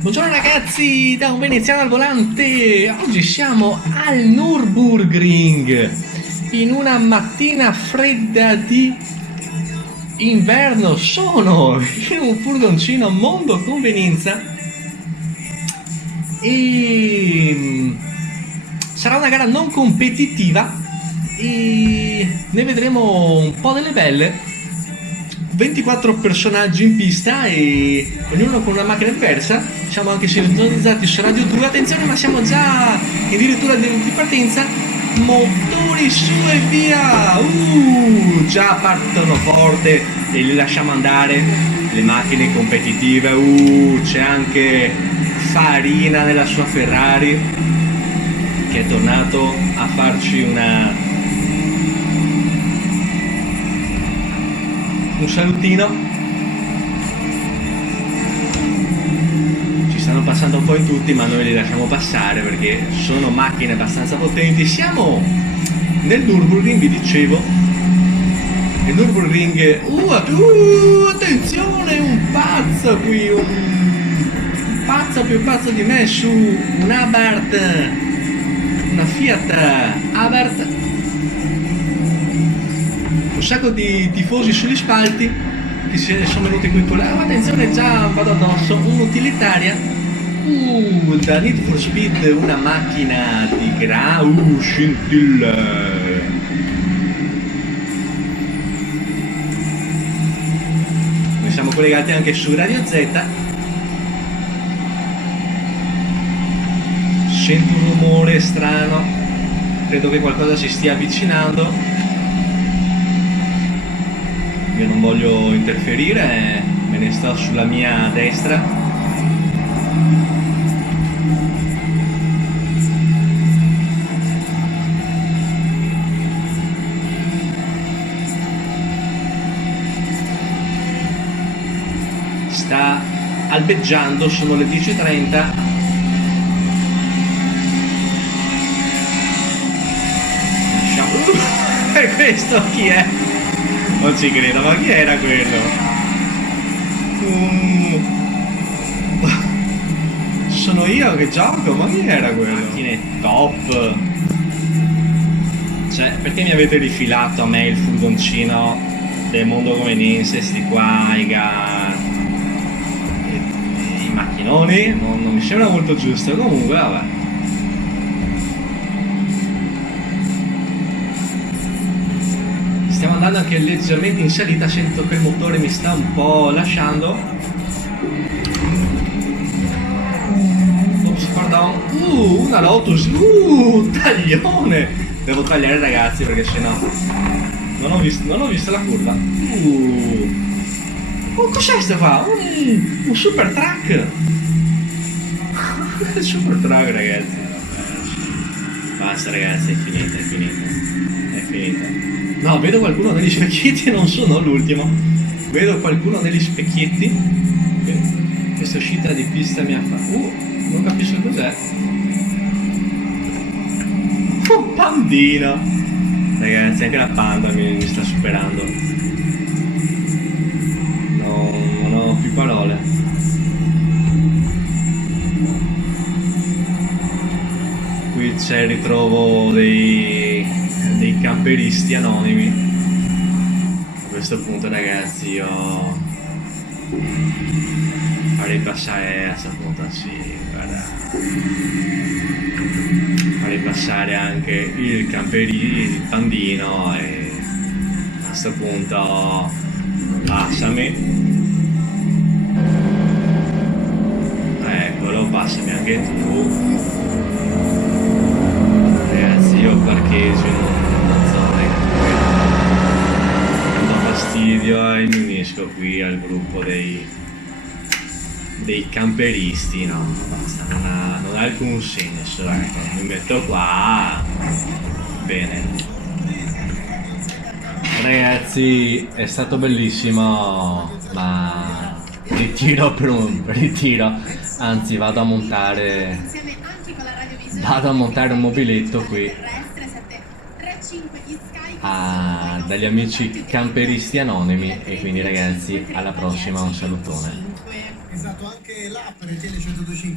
Buongiorno ragazzi, da un veneziano al volante. Oggi siamo al Nürburgring in una mattina fredda di inverno. Sono in un furgoncino Mondo Convenienza e sarà una gara non competitiva e ne vedremo un po' delle belle. 24 personaggi in pista e ognuno con una macchina diversa. Siamo anche sintonizzati su Radio 2. Attenzione, ma siamo già addirittura di partenza. Motori su e via. Già partono forte e li lasciamo andare le macchine competitive. C'è anche Farina nella sua Ferrari che è tornato a farci un salutino. Ci stanno passando un po' in tutti, ma noi li lasciamo passare perché sono macchine abbastanza potenti. Siamo nel Nürburgring, vi dicevo. Il Nürburgring, attenzione, un pazzo qui, un pazzo più pazzo di me su un Abarth, una Fiat Abarth. Un sacco di tifosi sugli spalti che sono venuti qui con la attenzione, già vado addosso, un'utilitaria, da Need for Speed, una macchina di scintilla. Noi siamo collegati anche su Radio Z. Sento un rumore strano, credo che qualcosa si stia avvicinando. Io non voglio interferire, me ne sto sulla mia destra. Sta albeggiando, sono le 10:30. E questo chi è? Non ci credo, ma chi era quello? Sono io che gioco, ma chi era quello? Macchine top! Cioè, perché mi avete rifilato a me il furgoncino del Mondo Convenienza, sti qua, i macchinoni? Non mi sembra molto giusto, comunque vabbè. Stiamo andando anche leggermente in salita, sento che il motore mi sta un po' lasciando. Ops, pardon. Una Lotus, taglione! Devo tagliare ragazzi perché sennò non ho visto la curva. Cos'è sta fa? Un super truck! Super truck ragazzi. Basta ragazzi, è finita. No, vedo qualcuno negli specchietti, non sono l'ultimo. Vedo qualcuno negli specchietti. Questa uscita di pista mi ha fatto. Non capisco cos'è. Un pandino! Ragazzi, anche la panda mi sta superando. Non ho più parole. Qui c'è il ritrovo dei camperisti anonimi. A questo punto ragazzi io farei passare a questo punto, sì, guarda, farei passare anche il pandino e a questo punto passami, eccolo, passami anche tu. Ragazzi, io parcheggio in una zona in cui non do fastidio e mi unisco qui al gruppo dei camperisti. No, basta, non ha alcun senso, ecco, mi metto qua. Bene ragazzi, è stato bellissimo, ma ritiro, anzi vado a montare un mobiletto qui dagli amici camperisti anonimi e quindi ragazzi alla prossima, un salutone. Esatto, anche l'app RTL 102.5